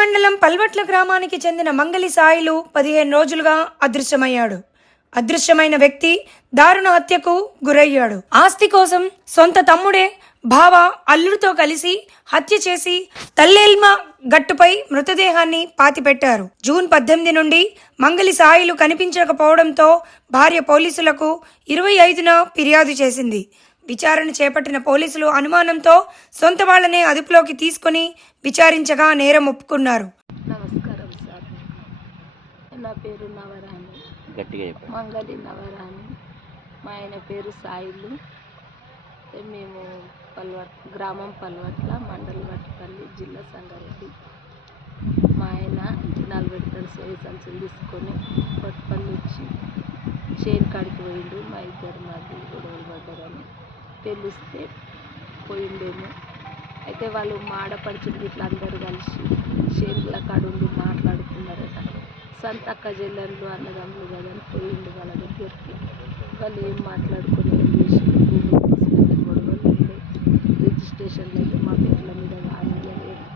మండలం పల్వట్ల గ్రామానికి చెందిన మంగలి సాయిలు పదిహేను రోజులుగా అదృశ్యమయ్యాడు. అదృశ్యమైన వ్యక్తి దారుణ హత్యకు గురయ్యాడు. ఆస్తి కోసం సొంత తమ్ముడే బావ అల్లుడితో కలిసి హత్య చేసి తల్లేల్మ గట్టుపై మృతదేహాన్ని పాతిపెట్టారు. జూన్ పద్దెనిమిది నుండి మంగలి సాయిలు కనిపించకపోవడంతో భార్య పోలీసులకు ఇరవై ఐదున ఫిర్యాదు చేసింది. విచారణ చేపట్టిన పోలీసులు అనుమానంతో సొంత వాళ్ళనే అదుపులోకి తీసుకుని విచారించగా నేరం ఒప్పుకున్నారు. నమస్కారం సార్. నా పేరు నవరాణి. గట్టిగా మంగళి నవరాణి. మా ఆయన పేరు సాయిలు. మేము పల్వట్ గ్రామం పల్వట్ల మండల వట్టిపల్లి జిల్లా సంగారెడ్డి. మా ఆయన నలభై టన్ సోయి సంచులు తీసుకొని వట్టిపల్లి వచ్చి షేర్ కాడికి పోయిండు. మా ఇద్దరు మాది గొడవలు పడ్డారని. తెలిస్తే పోయిండేమో. అయితే వాళ్ళు మాడపడుచులు ఇట్లా అందరూ కలిసి. షేర్ల కాడ ఉండి మాట్లాడుకున్నారట. సంతక్క చెల్లెళ్ళు అన్నదమ్ములు కదా పోయిండు వాళ్ళ దగ్గరికి. వాళ్ళు ఏం మాట్లాడుకుని ఏం చేసి గొడవలు రిజిస్ట్రేషన్లు మా పేర్ల మీద కానివ్వలేదు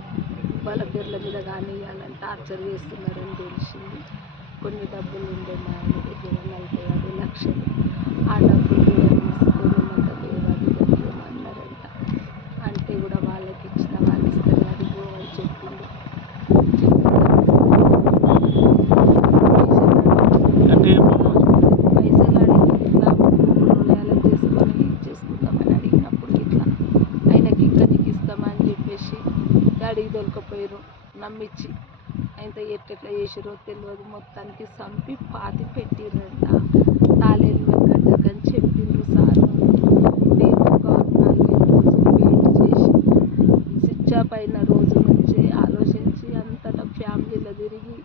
వాళ్ళ పేర్ల మీద కానివ్వాలని టార్చర్ చేస్తున్నారని తెలిసింది. కొన్ని డబ్బులు ఉండే మా ఆయన దగ్గర నలభై యాభై లక్షలు. ఆ డబ్బులు తీసుకొని మాకు లేవని అన్నారంట అంటే కూడా వాళ్ళకి ఇచ్చిన వాళ్ళు ఇస్తారు అది పోవని చెప్పిండు. పైసలు అడిగి ఇట్లా మూడు చేసుకొని చేసుకుందామని అడిగినప్పుడు ఇట్లా ఆయనకి ఇంకా నీకు ఇస్తామని చెప్పేసి డాడీకి దొరకపోయారు నమ్మించి ఆయనతో ఎట్లెట్లా చేసిరో తెలియదు మొత్తానికి చంపి పాతి పెట్టిర్రంట. తాళేళ్ళు గడ్డకని చెప్పిండ్రు సార్ నేను ఒక నాలుగైదు రోజులు వెయిట్ చేసి స్విచ్ ఆఫ్ అయిన రోజు నుంచి ఆలోచించి అంతటా ఫ్యామిలీలో తిరిగి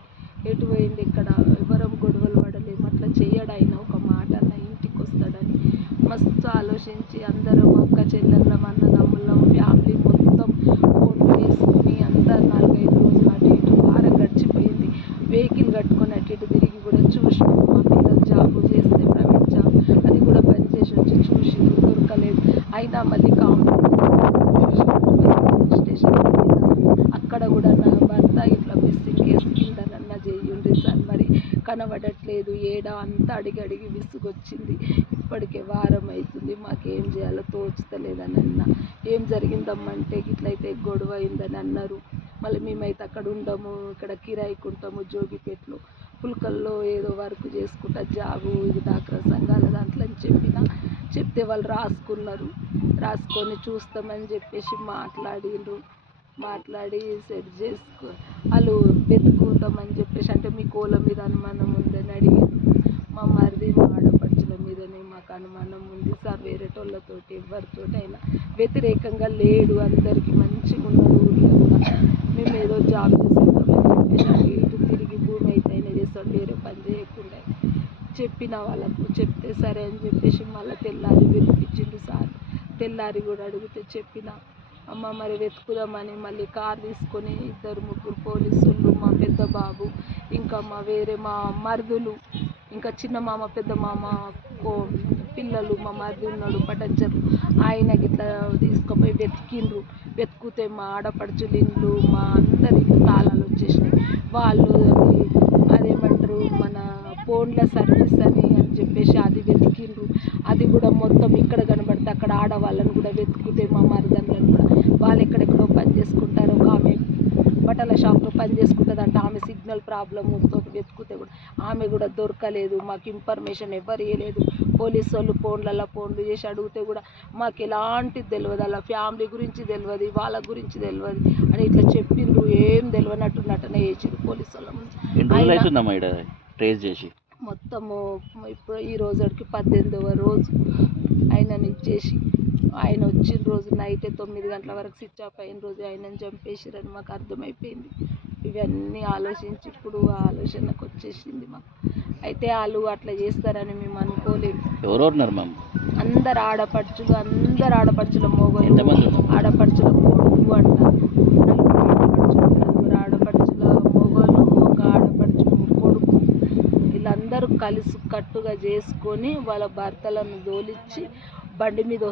ఎటు పోయింది ఇక్కడ ఎవరం గొడవలు పడలేము అట్లా చేయడు ఆయన ఒక మాట అన్న ఇంటికి వస్తాడని మస్తు ఆలోచించి అందరం అక్క చెల్లెళ్ళం అన్నదమ్ముళ్ళం ఫ్యామిలీ మొత్తం ఫోన్ చేసుకుని అంతా నాలుగైదు రోజులు అటు ఇటు వారం గడిచిపోయింది వెహికల్ కట్టుకొని అటు ఇటు తిరిగి కూడా చూసినాము మా పిల్లలు జాబ్ చేస్తే ప్రైవేట్ జాబ్ అది కూడా బంద్ చేసి వచ్చి చూసి దొరకలేదు అయినా మళ్ళీ కాంపౌండ్ స్టేషన్ అక్కడ కూడా నా భర్త ఇట్లా మిస్సింగ్ కేసు కింద నన్న సార్. మరి కనబడట్లేదు. ఏడ అంతా అడిగి అడిగి విసుగొచ్చింది. ఇప్పటికే వారం అవుతుంది మాకేం చేయాలో తోచుతలేదని అన్న ఏం జరిగిందమ్మంటే ఇట్లయితే గొడవ అయిందని అన్నారు. మళ్ళీ మేమైతే అక్కడ ఉండము ఇక్కడ కిరాయికి ఉంటాము జోగిపేటలో. పుల్కల్లో ఏదో వర్క్ చేసుకుంటా జాబు ఇది డాక్టర్ సంఘాలు చెప్తే వాళ్ళు రాసుకున్నారు. రాసుకొని చూస్తామని చెప్పేసి మాట్లాడిండ్రు మాట్లాడి సెట్ చేసుకో వాళ్ళు వెతుకుతామని చెప్పేసి అంటే మీ కోల మీద అనుమానం ఉందని అడిగి మా మరిది మా ఆడపడుచుల మీదనే మాకు అనుమానం ఉంది. సార్ వేరేటోళ్ళతోటి ఎవరితోటి అయినా వ్యతిరేకంగా లేడు. అందరికీ మంచిగా ఉన్నాడు ఊళ్ళో మేము ఏదో జాబ్ చేసేస్తామని చెప్పేసి ఇటు తిరిగి భూమి అయితే అయినా చేస్తాడు వేరే పని చేయకుండా చెప్పిన వాళ్ళకు చెప్తే సరే అని చెప్పేసి మళ్ళీ తెల్లారి పిలిపించిండు సార్. తెల్లారి కూడా అడిగితే చెప్పిన అమ్మ మరి వెతుకుదామని మళ్ళీ కార్ తీసుకొని ఇద్దరు ముగ్గురు పోలీసులు మా పెద్ద బాబు ఇంకా మా వేరే మా మరుదులు ఇంకా చిన్న మామ పెద్ద మామ కో- పిల్లలు మా మరిది ఉన్నాడు పటంచర్లు ఆయన ఇట్లా తీసుకుపోయి వెతికిండ్రు. వెతుకుతే మా ఆడపడుచులు ఇండ్లు మా అందరి ఇల్లు తాళాలు వచ్చేసినాయి. వాళ్ళు అది అదేమంటారు మన ఫోన్ల సర్వీస్ అని అని చెప్పేసి అది వెతికిండ్రు. అది కూడా మొత్తం ఇక్కడ కనబడితే అక్కడ ఆడవాళ్ళని కూడా వెతుకుతే మా మరిదన్లను కూడా. వాళ్ళు ఎక్కడెక్కడో పని చేసుకుంటారు ఒక ఆమె బట్టల షాప్లో పని చేసుకుంటుంది అంటే ఆమె సిగ్నల్ ప్రాబ్లమ్తో వెతుకుతే కూడా ఆమె కూడా దొరకలేదు. మాకు ఇన్ఫర్మేషన్ ఎవరు ఇవ్వలేదు పోలీసు వాళ్ళు ఫోన్లలో ఫోన్లు చేసి అడిగితే కూడా మాకు ఎలాంటిది తెలియదు అలా ఫ్యామిలీ గురించి తెలియదు వాళ్ళ గురించి తెలియదు అని ఇట్లా చెప్పిండ్రు. ఏం తెలియనట్టు నటన చేసిండ్రు పోలీసు వాళ్ళ ట్రేస్ చేసి? మొత్తము ఇప్పుడు ఈ రోజుకి పద్దెనిమిదవ రోజు. ఆయనని ఇచ్చేసి ఆయన వచ్చిన రోజు నైట్ తొమ్మిది గంటల వరకు స్విచ్ ఆఫ్ అయిన రోజు ఆయనని చంపేసిరని మాకు అర్థమైపోయింది. ఇవన్నీ ఆలోచించి ఇప్పుడు ఆ ఆలోచనకు వచ్చేసింది మాకు. అయితే వాళ్ళు అట్లా చేస్తారని మేము అనుకోలేము మ్యామ్ అందరు ఆడపడుచులు అందరు ఆడపడుచుల మోగలు? ఆడపడుచుల కొడుకు అంట. నలుగురు ఆడపడుచులు నలుగురు ఆడపడుచుల మొగలు ఒక ఆడపడుచు కొడుకు వీళ్ళందరూ కలిసి కట్టుగా చేసుకొని వాళ్ళ భర్తలను దోలిచ్చి బండి మీద